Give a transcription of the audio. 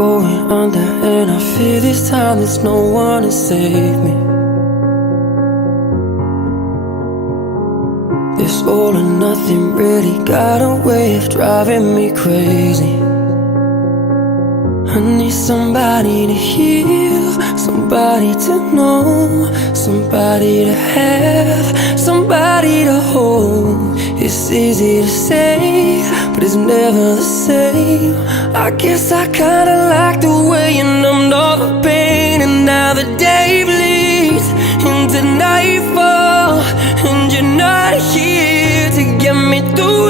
going under, and I fear this time there's no one to save me. This all or nothing really got a way of driving me crazy. I need somebody to heal, somebody to know, somebody to have, somebody to hold. It's easy to say, but it's never the same. I guess I kinda like the way you numbed all the pain, and now the day bleeds into nightfall, and you're not here to get me through it.